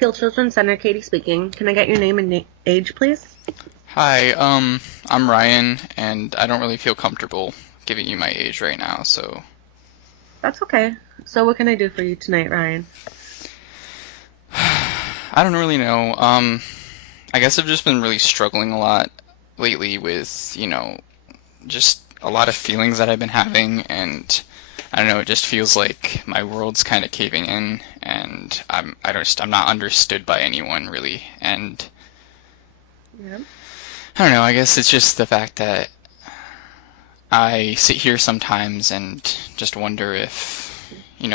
Peel Children's Center, Katie speaking. Can I get your name and age, please? Hi, I'm Ryan, and I don't really feel comfortable giving you my age right now, so That's okay. So what can I do for you tonight, Ryan? I don't really know. I guess I've just been really struggling a lot lately with, just a lot of feelings that I've been having, and I don't know, it just feels like my world's kind of caving in, and I'm not understood by anyone really, and Yeah. I don't know, I guess it's just the fact that I sit here sometimes and just wonder if,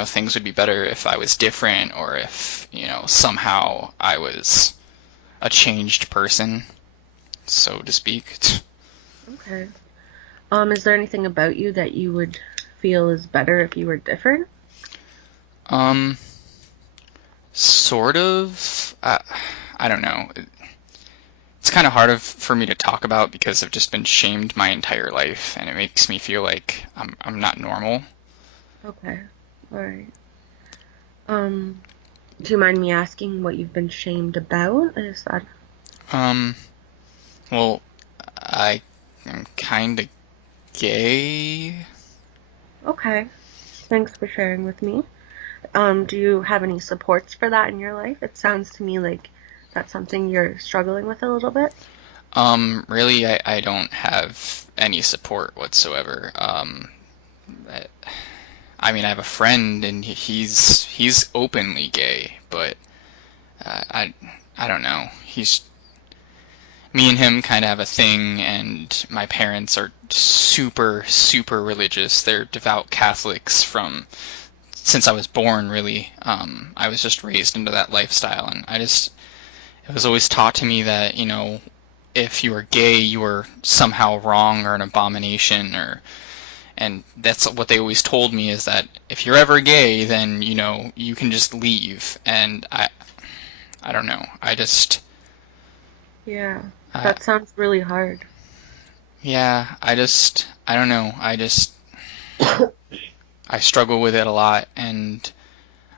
things would be better if I was different or if, somehow I was a changed person, so to speak. Okay. Is there anything about you that you would feel is better if you were different? Um, sort of. I don't know. It's kind of hard for me to talk about because I've just been shamed my entire life, and it makes me feel like I'm not normal. Okay. All right. Do you mind me asking what you've been shamed about? Is that Um, well, I am kind of gay. okay? Thanks for sharing with me. Do you have any supports for that in your life? It sounds to me like that's something you're struggling with a little bit. Really, I don't have any support whatsoever. I, I mean, I have a friend, and he's openly gay, but I don't know. He's Me and him kind of have a thing, and my parents are super super religious. They're devout Catholics from since I was born. Really, I was just raised into that lifestyle, and it was always taught to me that if you were gay, you were somehow wrong or an abomination, and that's what they always told me is that if you're ever gay, then you can just leave. And I don't know. Yeah, I that sounds really hard. Yeah, I don't know. I struggle with it a lot, and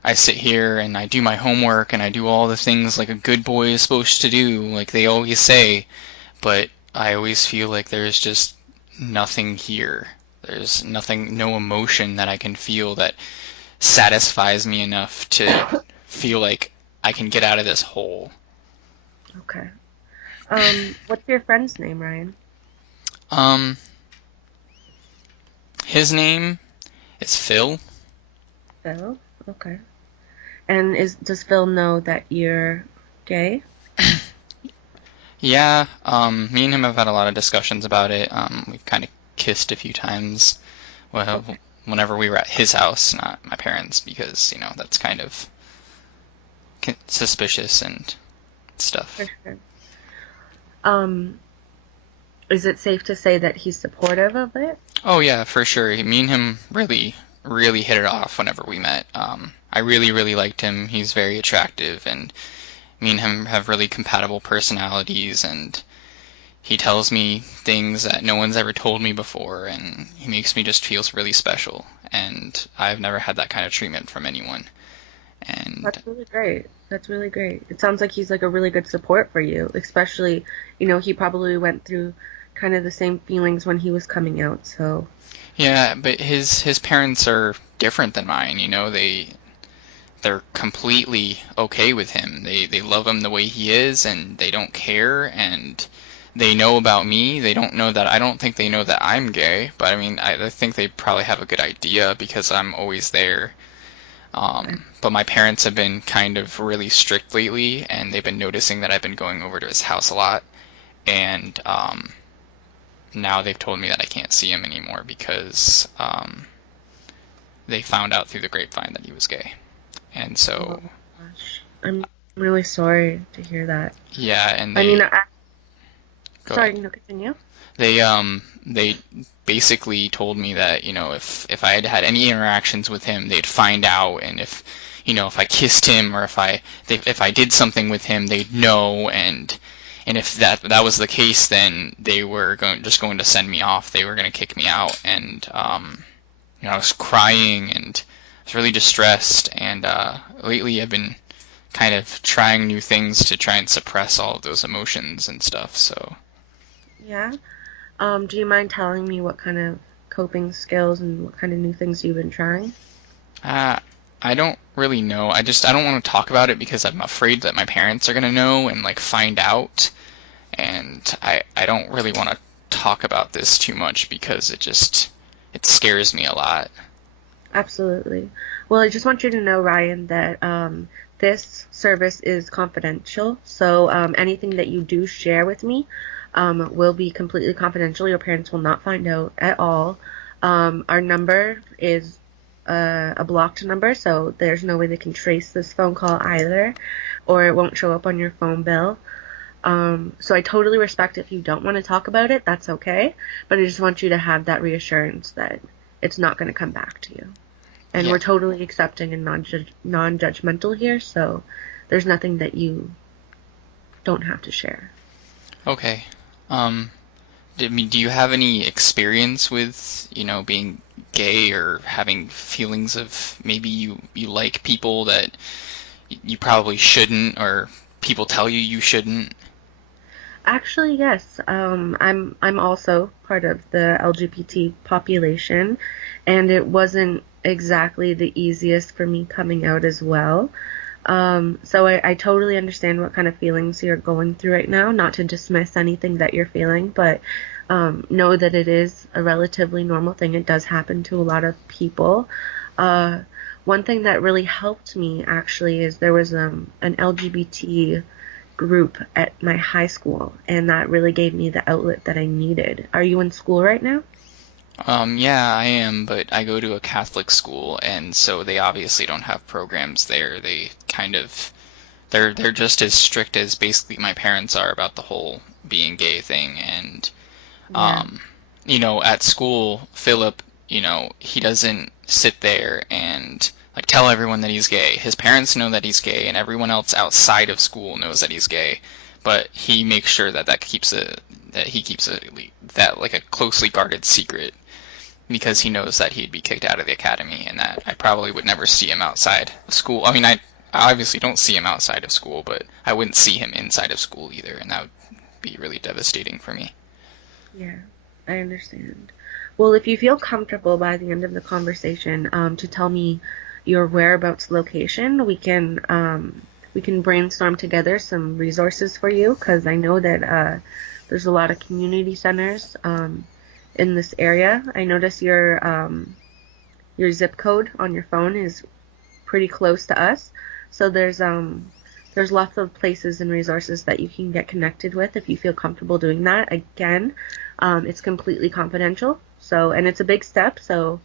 I sit here and I do my homework and I do all the things like a good boy is supposed to do, like they always say, but I always feel like there's just nothing here. There's nothing, no emotion that I can feel that satisfies me enough to feel like I can get out of this hole. Okay. What's your friend's name, Ryan? Um, his name is Phil. Phil? Okay. And does Phil know that you're gay? Yeah, me and him have had a lot of discussions about it. We've kind of kissed a few times, well, Okay, whenever we were at his house, not my parents, because, that's kind of suspicious and for stuff. sure. Um, is it safe to say that he's supportive of it? Oh yeah, for sure. Me and him really, really hit it off whenever we met. I really, really liked him. He's very attractive, and me and him have really compatible personalities, and he tells me things that no one's ever told me before, and he makes me just feel really special. And I've never had that kind of treatment from anyone. And That's really great. That's really great. It sounds like he's like a really good support for you, especially, he probably went through kind of the same feelings when he was coming out, so. yeah, but his parents are different than mine. They're completely okay with him. They love him the way he is, and they don't care. And they know about me. They don't know that I don't think they know that I'm gay, but I mean, I think they probably have a good idea because I'm always there. But my parents have been kind of really strict lately, and they've been noticing that I've been going over to his house a lot. And now they've told me that I can't see him anymore because they found out through the grapevine that he was gay. And Oh so, gosh. I'm really sorry to hear that. yeah, and I mean, go ahead. sorry, continue. They basically told me that if I had had any interactions with him, they'd find out, and if I kissed him or if I did something with him, they'd know, and if that was the case, then they were going to send me off. They were going to kick me out, and I was crying and I was really distressed, and lately I've been kind of trying new things to try and suppress all of those emotions and stuff. So, Yeah. Do you mind telling me what kind of coping skills and what kind of new things you've been trying? uh, I don't really know. I don't want to talk about it because I'm afraid that my parents are gonna know and like find out. And I don't really want to talk about this too much because it scares me a lot. Absolutely. Well, I just want you to know, Ryan, that this service is confidential. So anything that you do share with me will be completely confidential. Your parents will not find out at all. Our number is a blocked number, so there's no way they can trace this phone call either, or it won't show up on your phone bill. So I totally respect if you don't want to talk about it, that's okay. But I just want you to have that reassurance that it's not going to come back to you. And Yeah. we're totally accepting and non-judgmental here, so there's nothing that you don't have to share. Okay. Um, do you have any experience with, being gay or having feelings of maybe you like people that you probably shouldn't, or people tell you shouldn't? Actually, yes. I'm also part of the LGBT population, and it wasn't exactly the easiest for me coming out as well. So I totally understand what kind of feelings you're going through right now. Not to dismiss anything that you're feeling, but know that it is a relatively normal thing. It does happen to a lot of people. Uh, One thing that really helped me actually is there was an LGBT group at my high school, and that really gave me the outlet that I needed. Are you in school right now? Yeah, I am, but I go to a Catholic school, and so they obviously don't have programs there. They kind of they're just as strict as basically my parents are about the whole being gay thing. And Yeah. um, at school, Philip, he doesn't sit there and like tell everyone that he's gay. His parents know that he's gay, and everyone else outside of school knows that he's gay. But he makes sure that he keeps that like a closely guarded secret because he knows that he'd be kicked out of the academy and that I probably would never see him outside of school. I mean, I obviously don't see him outside of school, but I wouldn't see him inside of school either, and that would be really devastating for me. Yeah, I understand. Well, if you feel comfortable by the end of the conversation, to tell me your whereabouts location, we can brainstorm together some resources for you because I know that there's a lot of community centers in this area. I notice your zip code on your phone is pretty close to us, so there's lots of places and resources that you can get connected with if you feel comfortable doing that. Again, it's completely confidential, so and it's a big step, so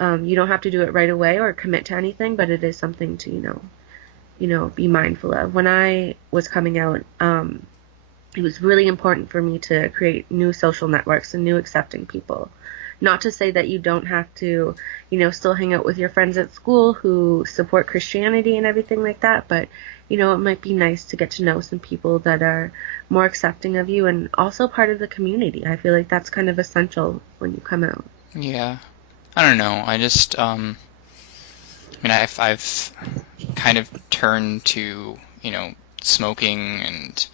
you don't have to do it right away or commit to anything, but it is something to be mindful of. When I was coming out, it was really important for me to create new social networks and new accepting people. Not to say that you don't have to, still hang out with your friends at school who support Christianity and everything like that, but, it might be nice to get to know some people that are more accepting of you and also part of the community. I feel like that's kind of essential when you come out. Yeah, I don't know. I mean, I've kind of turned to, smoking and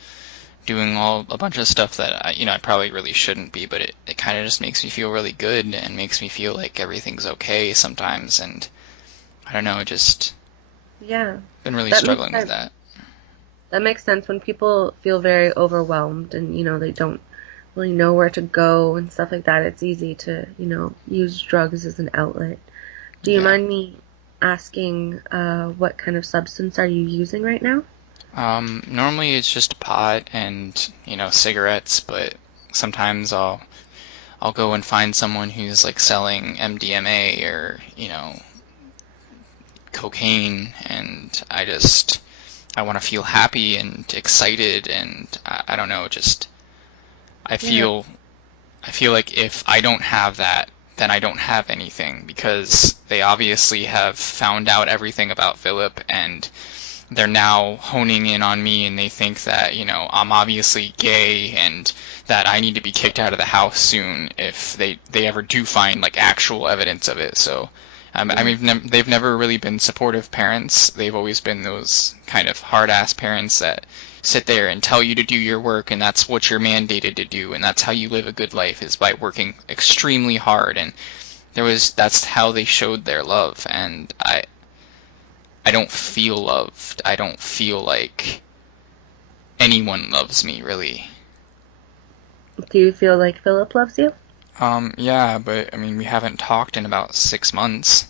doing a bunch of stuff that I probably really shouldn't be, but it kind of just makes me feel really good and makes me feel like everything's okay sometimes. And I don't know, just Yeah, been really that makes struggling with sense. that. That makes sense when people feel very overwhelmed and, they don't really know where to go and stuff like that. It's easy to, use drugs as an outlet. Do you Yeah. mind me asking what kind of substance are you using right now? Normally it's just pot and, cigarettes, but sometimes I'll go and find someone who's like selling MDMA or, cocaine, and I want to feel happy and excited, and I don't know, just I Yeah, feel I feel like if I don't have that, then I don't have anything because they obviously have found out everything about Philip, and they're now honing in on me, and they think that, I'm obviously gay and that I need to be kicked out of the house soon if they ever do find like actual evidence of it. So I Yeah. mean, they've never really been supportive parents. They've always been those kind of hard-ass parents that sit there and tell you to do your work, and that's what you're mandated to do, and that's how you live a good life is by working extremely hard. And that's how they showed their love, and I don't feel loved. I don't feel like anyone loves me really. Do you feel like Philip loves you? Yeah, but I mean, we haven't talked in about 6 months.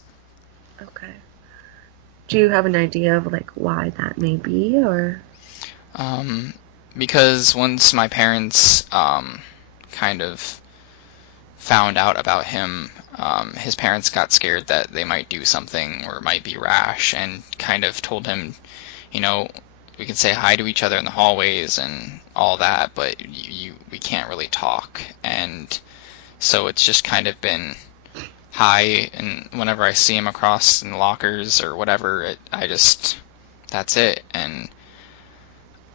Okay. Do you have an idea of like why that may be, or? Um, because once my parents kind of found out about him, his parents got scared that they might do something or might be rash, and kind of told him, you know, we can say hi to each other in the hallways and all that, but we can't really talk. And so it's just kind of been hi, and whenever I see him across in the lockers or whatever, that's it. And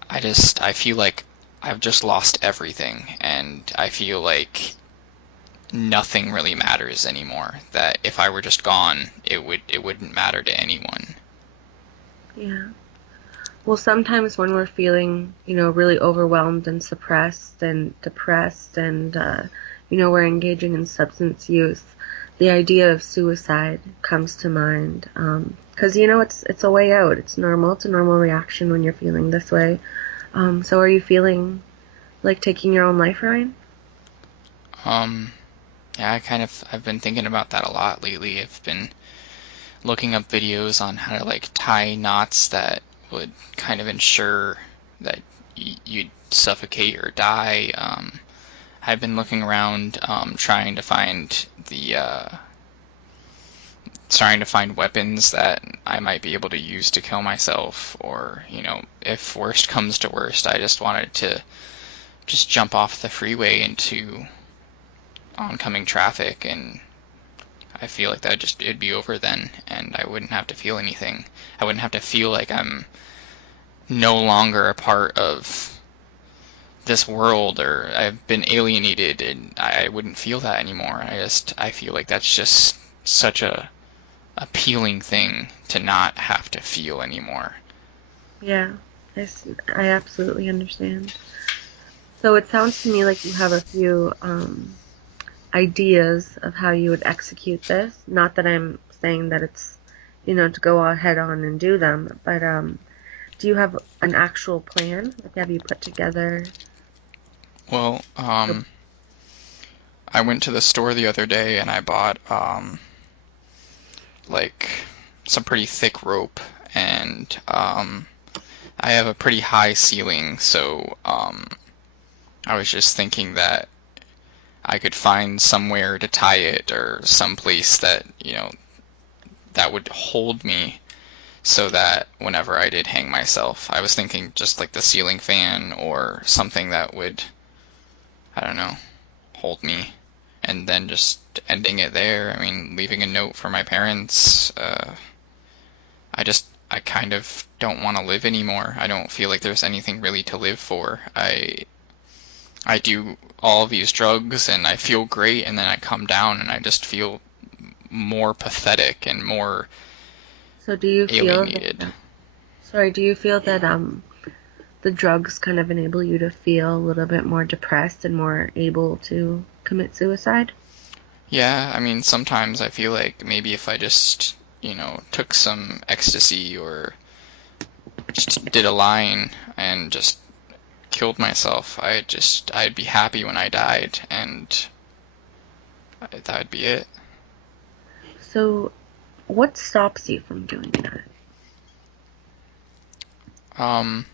I feel like I've just lost everything, and I feel like nothing really matters anymore. That if I were just gone, it wouldn't matter to anyone. Yeah. Well, sometimes when we're feeling, really overwhelmed and suppressed and depressed and, we're engaging in substance use, the idea of suicide comes to mind. 'Cause, it's a way out. It's normal. It's a normal reaction when you're feeling this way. So are you feeling like taking your own life, Ryan? Um, yeah, I've been thinking about that a lot lately. I've been looking up videos on how to like tie knots that would kind of ensure that you'd suffocate or die. I've been looking around, trying to find weapons that I might be able to use to kill myself, or if worst comes to worst, I just wanted to just jump off the freeway into oncoming traffic, and I feel like it'd be over then, and I wouldn't have to feel anything. I wouldn't have to feel like I'm no longer a part of this world, or I've been alienated, and I wouldn't feel that anymore. I feel like that's just such a appealing thing to not have to feel anymore. Yeah, I absolutely understand. So it sounds to me like you have a few ideas of how you would execute this. Not that I'm saying that it's, to go ahead on and do them, but do you have an actual plan? Like, have you put together? Well, I went to the store the other day and I bought like some pretty thick rope, and I have a pretty high ceiling, so I was just thinking that I could find somewhere to tie it, or some place that that would hold me, so that whenever I did hang myself, I was thinking just like the ceiling fan or something that would, I don't know, hold me, and then just ending it there. I mean, leaving a note for my parents. I kind of don't want to live anymore. I don't feel like there's anything really to live for. I do all of these drugs and I feel great, and then I come down and I just feel more pathetic and more So do you feel alienated. that, sorry, do you feel that the drugs kind of enable you to feel a little bit more depressed and more able to commit suicide? Yeah, I mean, sometimes I feel like maybe if I just, took some ecstasy or just did a line and just killed myself, I'd be happy when I died, and that would be it. So what stops you from doing that? Um,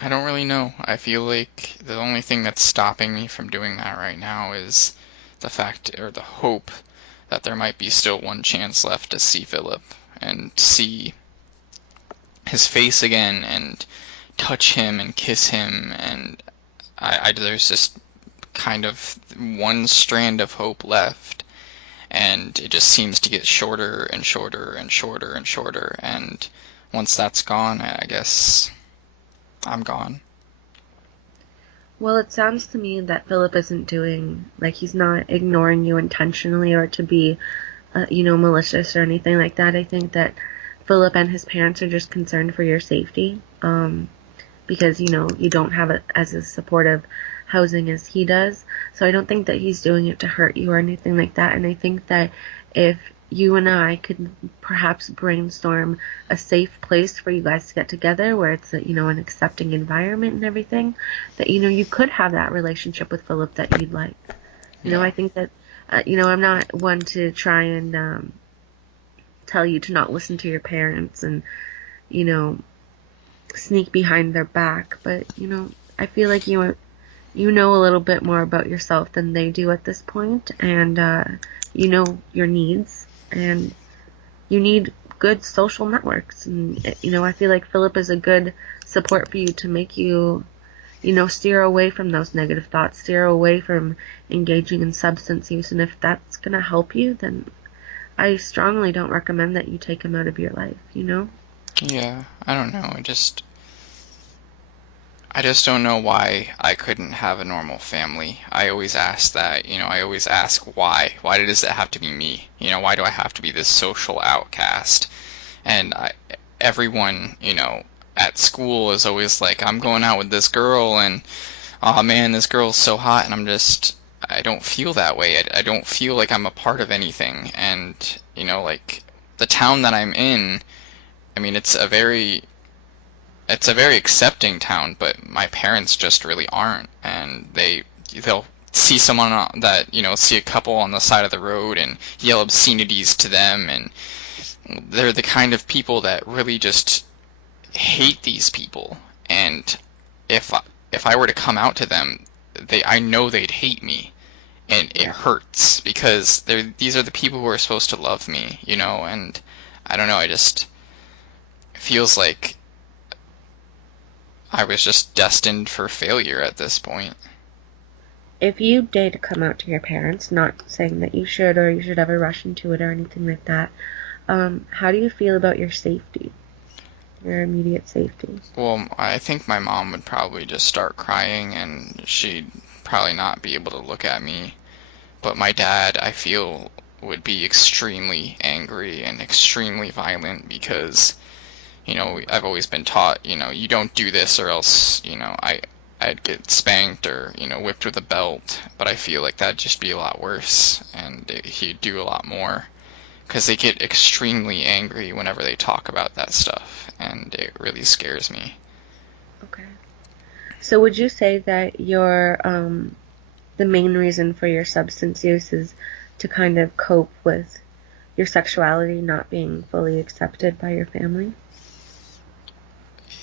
I don't really know. I feel like the only thing that's stopping me from doing that right now is the fact, or the hope, that there might be still one chance left to see Philip and see his face again and touch him and kiss him, and there's just kind of one strand of hope left, and it just seems to get shorter and shorter and shorter and shorter, and once that's gone, I guess I'm gone. Well, it sounds to me that Philip isn't doing, like, he's not ignoring you intentionally or to be malicious or anything like that. I think that Philip and his parents are just concerned for your safety, because, you don't have it as a supportive housing as he does. So I don't think that he's doing it to hurt you or anything like that. And I think that if you and I could perhaps brainstorm a safe place for you guys to get together where it's an accepting environment and everything, that you could have that relationship with Philip that you'd like. Yeah. I think that I'm not one to try and tell you to not listen to your parents and you know sneak behind their back, but I feel like you know a little bit more about yourself than they do at this point, and you know your needs, and you need good social networks. And I feel like Philip is a good support for you to make you steer away from those negative thoughts, steer away from engaging in substance use. And if that's going to help you, then I strongly don't recommend that you take him out of your life. Yeah, I don't know. I just don't know why I couldn't have a normal family. I always ask that, I always ask why. Why does it have to be me? Why do I have to be this social outcast? And everyone, at school is always like, I'm going out with this girl and, oh man, this girl's so hot. And I don't feel that way. I don't feel like I'm a part of anything. And, like the town that I'm in, I mean, it's a very accepting town, but my parents just really aren't, and they'll see someone that see a couple on the side of the road and yell obscenities to them, and they're the kind of people that really just hate these people. And if I were to come out to them, I know they'd hate me, and it hurts because these are the people who are supposed to love me, and I don't know, it feels like I was just destined for failure at this point. If you did come out to your parents, not saying that you should or you should ever rush into it or anything like that, how do you feel about your safety, your immediate safety? Well, I think my mom would probably just start crying and she'd probably not be able to look at me. But my dad, I feel, would be extremely angry and extremely violent because, I've always been taught, you don't do this or else, I'd get spanked or, whipped with a belt. But I feel like that'd just be a lot worse and he'd do a lot more because they get extremely angry whenever they talk about that stuff, and it really scares me. Okay. So would you say that the main reason for your substance use is to kind of cope with your sexuality not being fully accepted by your family?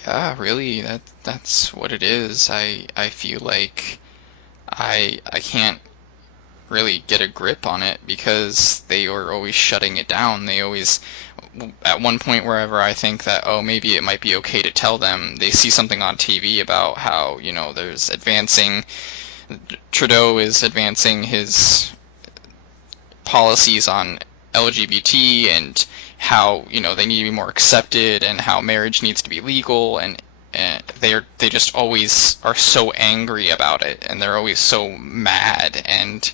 Yeah, really, that's what it is. I feel like I can't really get a grip on it because they are always shutting it down. They always, at one point, wherever I think that, oh, maybe it might be okay to tell them, they see something on TV about how, there's Trudeau is advancing his policies on LGBT and how, they need to be more accepted and how marriage needs to be legal, and they just always are so angry about it and they're always so mad. And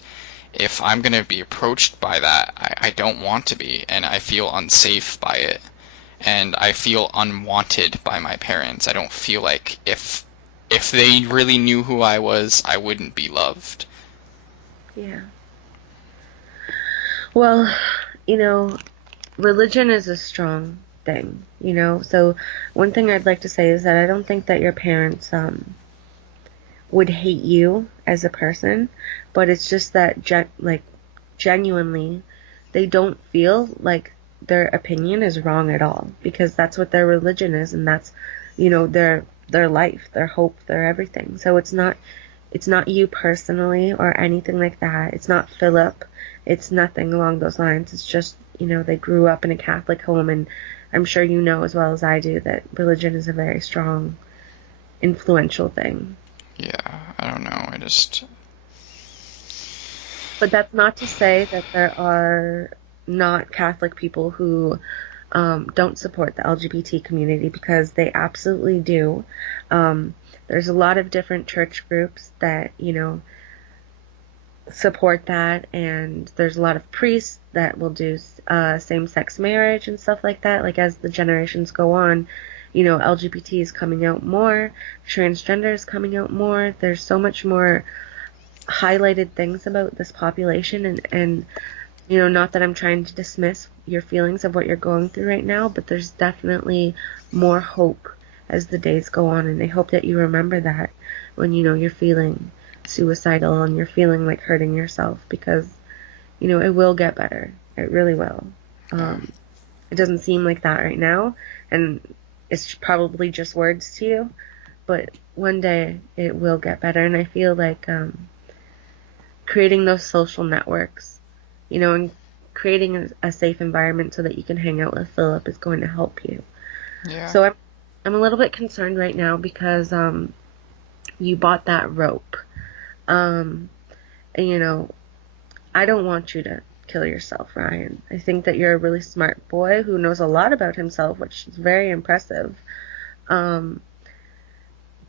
if I'm going to be approached by that, I don't want to be, and I feel unsafe by it, and I feel unwanted by my parents. I don't feel like if they really knew who I was, I wouldn't be loved. Yeah. Well, you know, religion is a strong thing. So one thing I'd like to say is that I don't think that your parents would hate you as a person, but it's just that genuinely they don't feel like their opinion is wrong at all, because that's what their religion is, and that's their life, their hope, their everything. So it's not you personally or anything like that. It's not Philip. It's nothing along those lines. It's just, they grew up in a Catholic home, and I'm sure you know as well as I do that religion is a very strong, influential thing. Yeah, I don't know. But that's not to say that there are not Catholic people who don't support the LGBT community, because they absolutely do. There's a lot of different church groups that, support that, and there's a lot of priests that will do same-sex marriage and stuff like that. Like as the generations go on, LGBT is coming out more, transgender is coming out more. There's so much more highlighted things about this population, and not that I'm trying to dismiss your feelings of what you're going through right now, but there's definitely more hope as the days go on, and I hope that you remember that when you're feeling suicidal and you're feeling like hurting yourself, because it will get better. It really will. Yeah. It doesn't seem like that right now, and it's probably just words to you, but one day it will get better. And I feel like creating those social networks, and creating a safe environment so that you can hang out with Philip is going to help you. Yeah. So I'm a little bit concerned right now because you bought that rope. And I don't want you to kill yourself, Ryan. I think that you're a really smart boy who knows a lot about himself, which is very impressive. Um,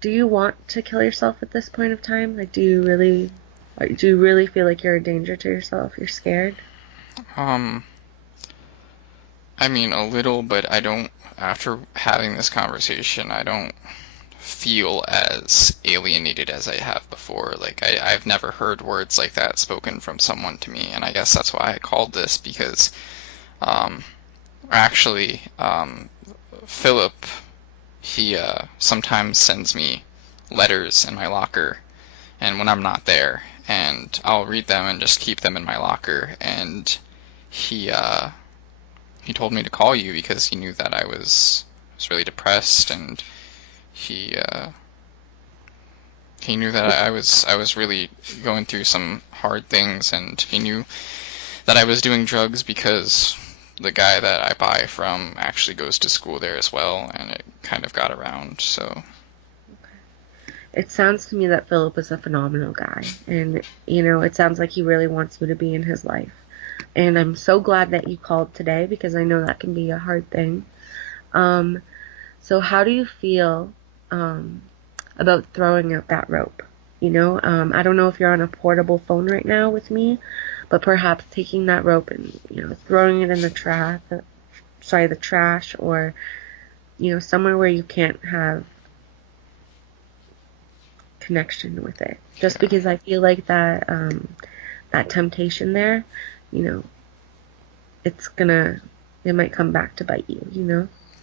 do you want to kill yourself at this point of time? Like, do you really feel like you're a danger to yourself? You're scared? Um, I mean, a little, but I don't, after having this conversation, I don't feel as alienated as I have before. Like, I've never heard words like that spoken from someone to me, and I guess that's why I called this because, um, actually, Philip, he, sometimes sends me letters in my locker, and when I'm not there, and I'll read them and just keep them in my locker, and he, he told me to call you because he knew that I was really depressed, and he he knew that I was really going through some hard things, and he knew that I was doing drugs because the guy that I buy from actually goes to school there as well, and it kind of got around. So It sounds to me that Philip is a phenomenal guy, and it sounds like he really wants you to be in his life. And I'm so glad that you called today because I know that can be a hard thing. Um, so how do you feel about throwing out that rope? I don't know if you're on a portable phone right now with me, but perhaps taking that rope and throwing it in the trash, or somewhere where you can't have connection with it. Just yeah, because I feel like that temptation there, you know, it's gonna it might come back to bite you.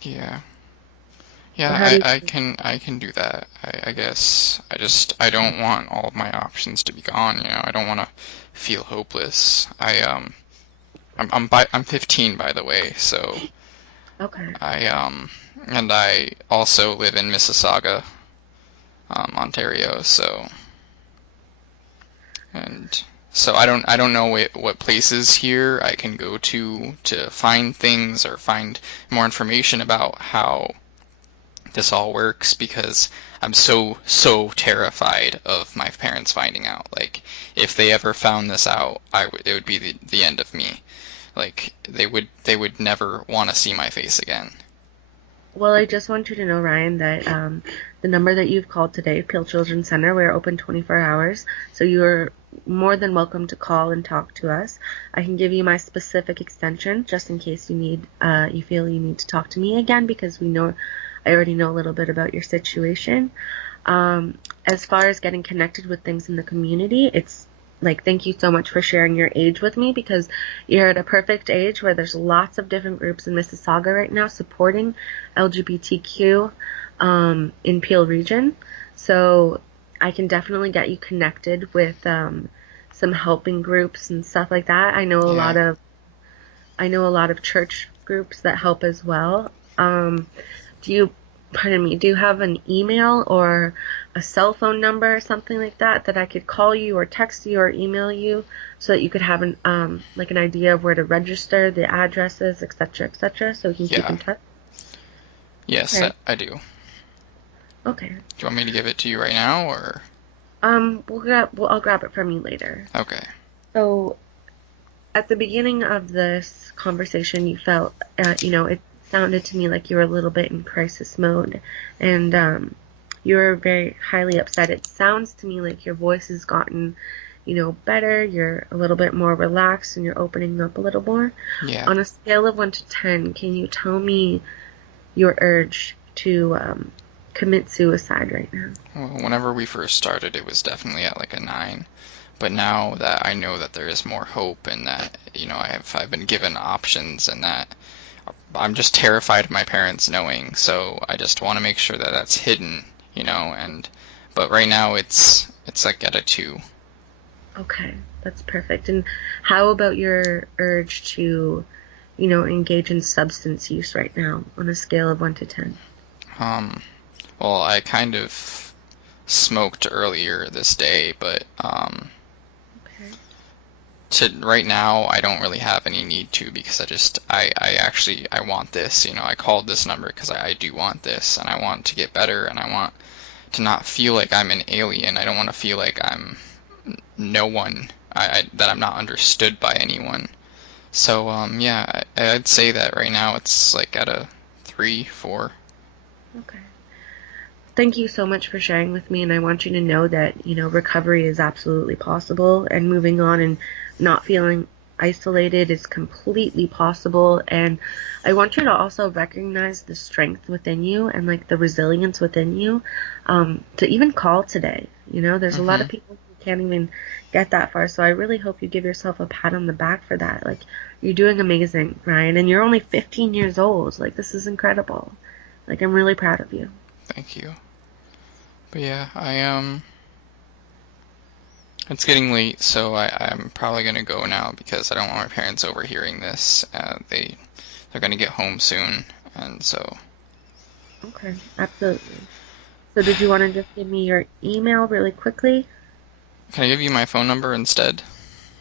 yeah, So yeah. how do you I can do that. I guess I don't want all of my options to be gone. I don't want to feel hopeless. I'm 15 by the way, so Okay. I and I also live in Mississauga, Ontario. So I don't know what places here I can go to find things or find more information about how this all works because I'm so terrified of my parents finding out. Like if they ever found this out, it would be the end of me. Like they would never want to see my face again. Well, I just want you to know, Ryan, that the number that you've called today, Peel Children's Center, we're open 24 hours, so you're more than welcome to call and talk to us. I can give you my specific extension just in case you feel you need to talk to me again, because I already know a little bit about your situation. As far as getting connected with things in the community, it's like, thank you so much for sharing your age with me, because you're at a perfect age where there's lots of different groups in Mississauga right now supporting LGBTQ in Peel region. So I can definitely get you connected with some helping groups and stuff like that. Yeah. I know a lot of church groups that help as well. Do you, pardon me, do you have an email or a cell phone number or something like that I could call you or text you or email you so that you could have an idea of where to register, the addresses, etc., so we can keep Yeah. in touch? Yes, Okay. I do. Do Okay. you want me to give it to you right now or? I'll grab it from you later. Okay. So at the beginning of this conversation, you felt, it sounded to me like you were a little bit in crisis mode, and you were very highly upset. It sounds to me like your voice has gotten, better, you're a little bit more relaxed, and you're opening up a little more. Yeah. On a scale of 1 to 10, can you tell me your urge to commit suicide right now? Well, whenever we first started, it was definitely at like a 9. But now that I know that there is more hope and that, I've been given options and that I'm just terrified of my parents knowing, so I just want to make sure that that's hidden, but right now it's like at a 2. Okay, that's perfect. And how about your urge to, engage in substance use right now on a scale of 1 to 10? Um, well, I kind of smoked earlier this day, but Okay. to right now I don't really have any need to because I actually I want this. I called this number because I do want this and I want to get better and I want to not feel like I'm an alien. I don't want to feel like I'm no one. That I'm not understood by anyone. So yeah, I'd say that right now it's like at a 3, 4. Okay. Thank you so much for sharing with me, and I want you to know that, recovery is absolutely possible, and moving on and not feeling isolated is completely possible. And I want you to also recognize the strength within you and like the resilience within you, to even call today. There's a lot of Mhm. people who can't even get that far. So I really hope you give yourself a pat on the back for that. Like, you're doing amazing, Ryan, and you're only 15 years old. Like, this is incredible. Like, I'm really proud of you. Thank you. But yeah, it's getting late, so I'm probably gonna go now because I don't want my parents overhearing this. They're gonna get home soon, and so Okay, absolutely. So did you want to just give me your email really quickly? can I give you my phone number instead?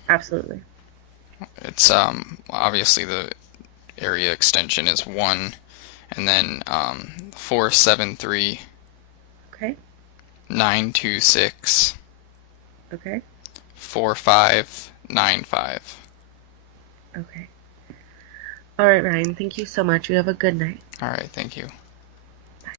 Absolutely. It's obviously the area extension is 1 and then 473 Okay. 926 Okay. 4595. Okay. All right, Ryan. Thank you so much. You have a good night. All right, thank you.